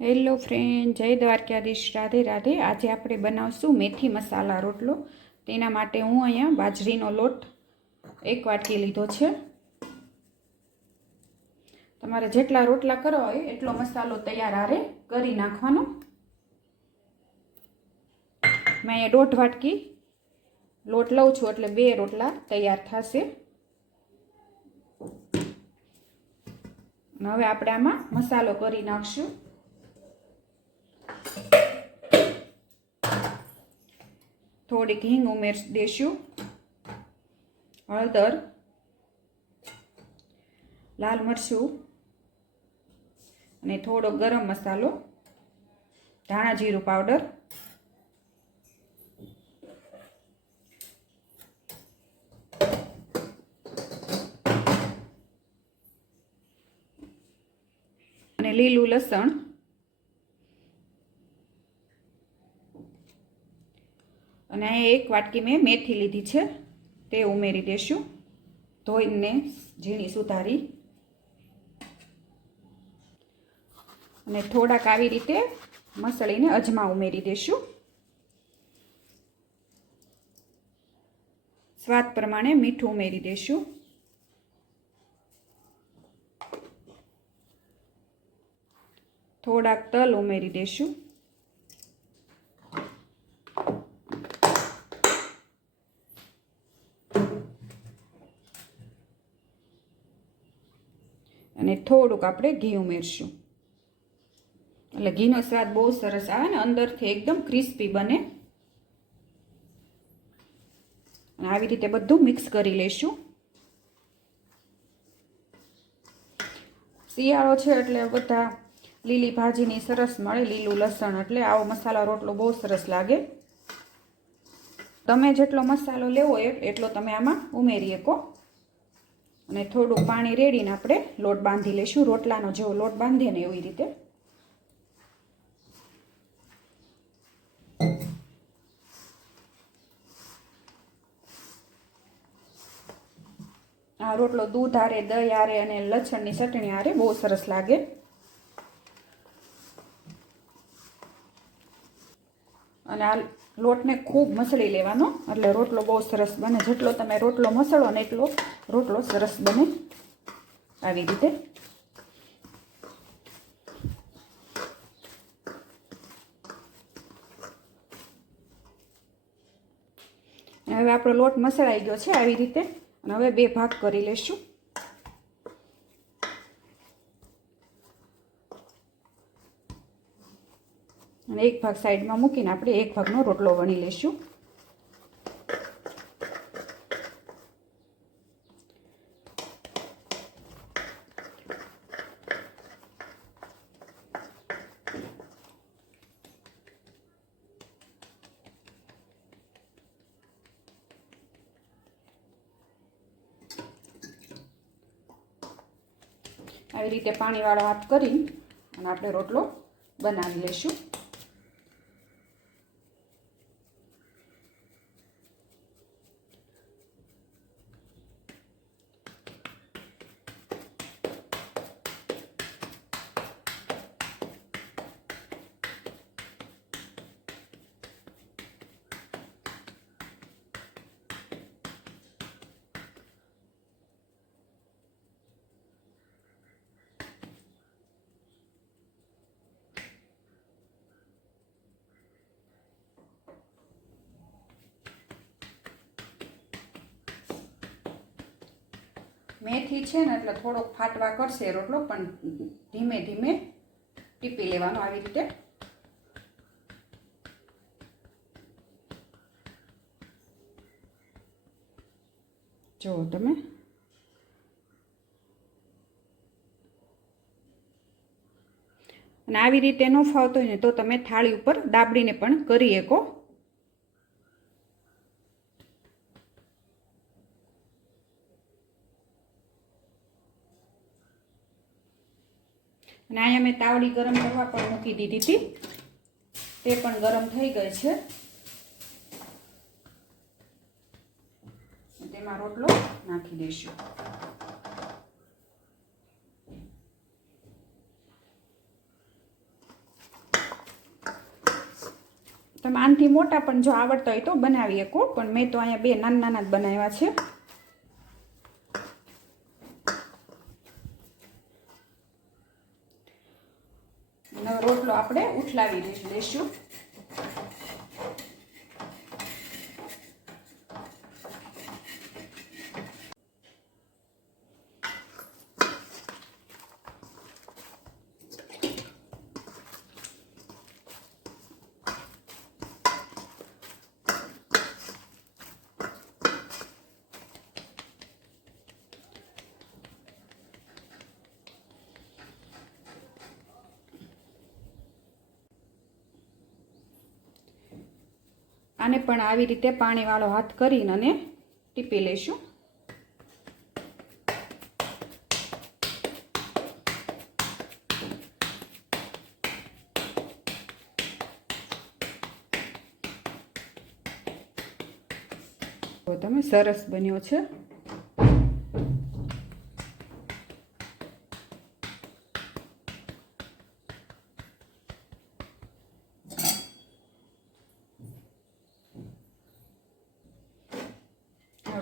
Hello friend જય દ્વારકાધીશ. રાધે રાધે. આજે આપણે બનાવશું મેથી મસાલા રોટલો. તેના માટે હું અહીંયા બાજરીનો લોટ એક વાટકી લીધો છે. તમારે જેટલા રોટલા કરવા હોય એટલો મસાલો તૈયાર આરે કરી નાખવાનો. મેં અહીંયા દોઢ વાટકી લોટ લઉં છું, એટલે બે રોટલા તૈયાર થશે. હવે આપણે આમાં મસાલો કરી નાખશું. થોડીક હિંગ ઉમેર દેશું. હળદર, લાલ મરચું અને થોડો ગરમ મસાલો, ધાણા જીરું પાવડર, અને લીલું લસણ અને એક વાટકી મેં મેથી લીધી છે. તે ઉમેરી દેશું. ધોઈને ઝીણી સુધારી. અને થોડાક આવી રીતે મસળીને અજમા ઉમેરી દેશું. સ્વાદ પ્રમાણે મીઠું ઉમેરી દેશું. થોડાક તલ ઉમેરી દેશું. અને થોડુંક આપણે ઘી ઉમેરશું. એટલે ઘીનો સ્વાદ બહુ સરસ આવે ને અંદરથી એકદમ ક્રિસ્પી બને. અને આવી રીતે બધું મિક્સ કરી લઈશું. શિયાળો છે એટલે બધા લીલી ભાજીની સરસ મળે લીલું લસણ. એટલે આવો મસાલા રોટલો બહુ સરસ લાગે. તમે જેટલો મસાલો લેવો એટલો તમે આમાં ઉમેરી શકો. અને થોડું પાણી રેડીને આપણે લોટ બાંધી લઈશું. રોટલાનો જેવો લોટ બાંધીએ ને એવી રીતે. આ રોટલો દૂધ આરે દહીં આરે અને લસણની ચટણી આરે બહુ સરસ લાગે. અને આ લોટને ખૂબ મસળી લેવાનો. એટલે રોટલો બહુ સરસ બને. જેટલો તમે રોટલો મસળો ને એટલો રોટલો સરસ બને આવી રીતે. હવે આપણો લોટ મસળાઈ ગયો છે આવી રીતે. અને હવે બે ભાગ કરી લેશું અને એક ભાગ સાઈડમાં મૂકીને આપણે એક ભાગનો રોટલો વણી લઈશું આવી રીતે પાણીવાળો હાથ કરી અને આપણે રોટલો બનાવી લઈશું મેથી છે ને એટલે થોડોક ફાટવા કરશે રોટલો, પણ ધીમે ધીમે ટીપી લેવાનો આવી રીતે. જુઓ તમે. અને આવી રીતે ન ફાવતો હોય ને તો તમે થાળી ઉપર દાબડીને પણ કરી શકો. અને અહીંયા મેં તાવડી ગરમ કરવા પણ મૂકી દીધી હતી. તે પણ ગરમ થઈ ગઈ છે. તેમાં રોટલો નાખી દઈશું. તમે આનાથી મોટા પણ જો આવડતા હોય તો બનાવી શકો, પણ મેં તો અહીંયા બે નાના નાના જ બનાવ્યા છે. રોટલો આપણે ઉથલાવી દઈ- આને પણ આવી રીતે પાણીવાળો હાથ કરીને અને ટીપી લઈશું. તમે સરસ બન્યો છે.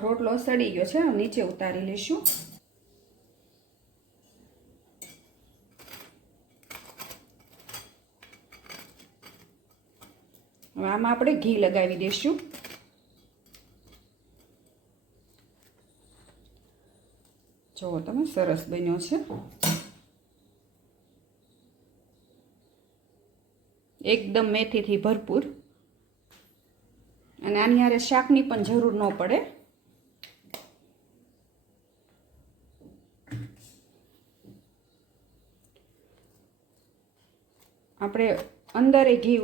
રોટલો સડી ગયો છે. નીચે ઉતારી લઈશું. આમાં આપણે ઘી લગાવી દઈશું. જુઓ તમે સરસ બન્યો છે. એકદમ મેથીથી ભરપૂર. અને આની હારે શાકની પણ જરૂર ન પડે. આપણે અંદર ઘી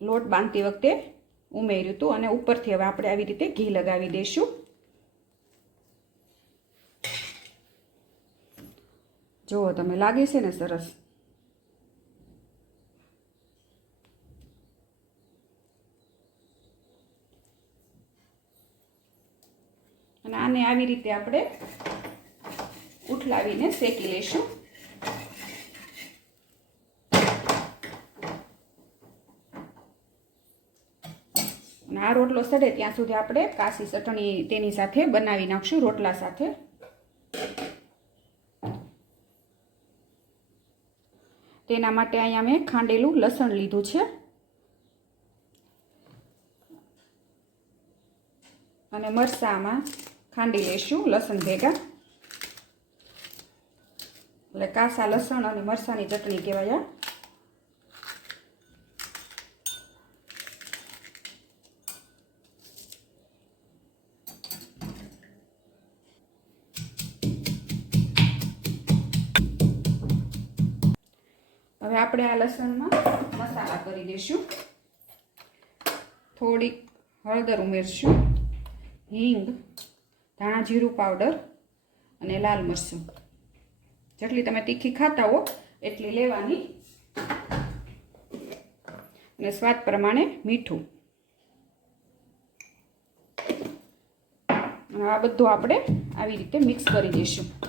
લોટ બાંધતી વખતે ઉમેર્યું હતું અને ઉપરથી હવે આપણે આવી રીતે ઘી લગાવી દઈશું. જુઓ તમે લાગે છે ને સરસ? અને આને આવી રીતે આપણે ઉઠલાવીને શેકી લઈશું. આ રોટલો સડે ત્યાં સુધી આપણે કાશી ચટણી તેની સાથે બનાવી નાખશું રોટલા સાથે. તેના માટે અહીંયા મેં ખાંડેલું લસણ લીધું છે. અને મરસામાં ખાંડી લઈશું લસણ ભેગા. એટલે કાસા લસણ અને મરચાંની ચટણી કહેવાય હવે આપણે આ લસણમાં મસાલા કરી દઈશું થોડીક હળદર ઉમેરશું. હિંગ, ધાણા જીરું પાવડર અને લાલ મરચું. જેટલી તમે તીખી ખાતા હો એટલી લેવાની. અને સ્વાદ પ્રમાણે મીઠું. આ બધું આપણે આવી રીતે મિક્સ કરી દઈશું.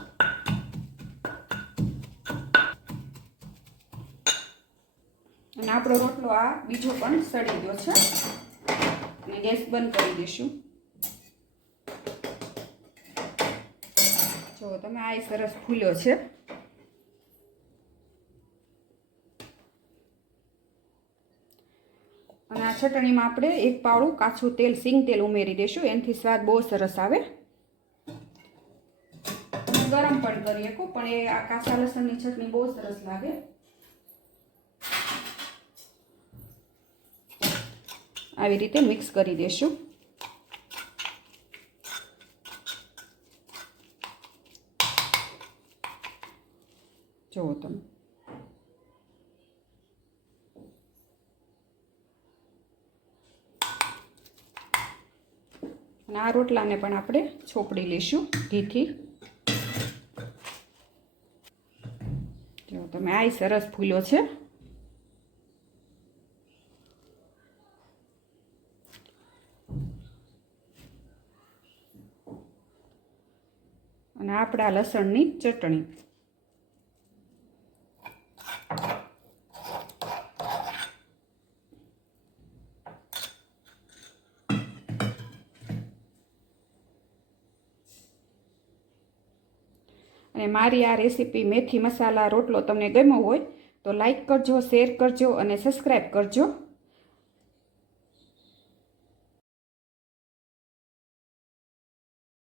અને આપણો રોટલો આ બીજો પણ સડી ગયો છે. અને ગેસ બંધ કરી દઈશું. જો, તમે આ સરસ ફૂલ્યો છે. અને આ ચટણીમાં આપણે એક પાવડું કાચું તેલ, સિંગ તેલ ઉમેરી દઈશું. એનાથી સ્વાદ બહુ સરસ આવે. ગરમ પણ કરી શકો, પણ એ આ કાચા લસણની ચટણી બહુ સરસ લાગે. આવી રીતે મિક્સ કરી દઈશું જુઓ તમે. અને આ રોટલાને પણ આપણે છોપડી લઈશું ઘીથી. જો તમે આ સરસ ફૂલો છે. અને આપણા લસણની ચટણી. અને મારી આ રેસીપી મેથી મસાલા રોટલો તમને ગમ્યો હોય તો લાઈક કરજો, શેર કરજો અને સબસ્ક્રાઈબ કરજો.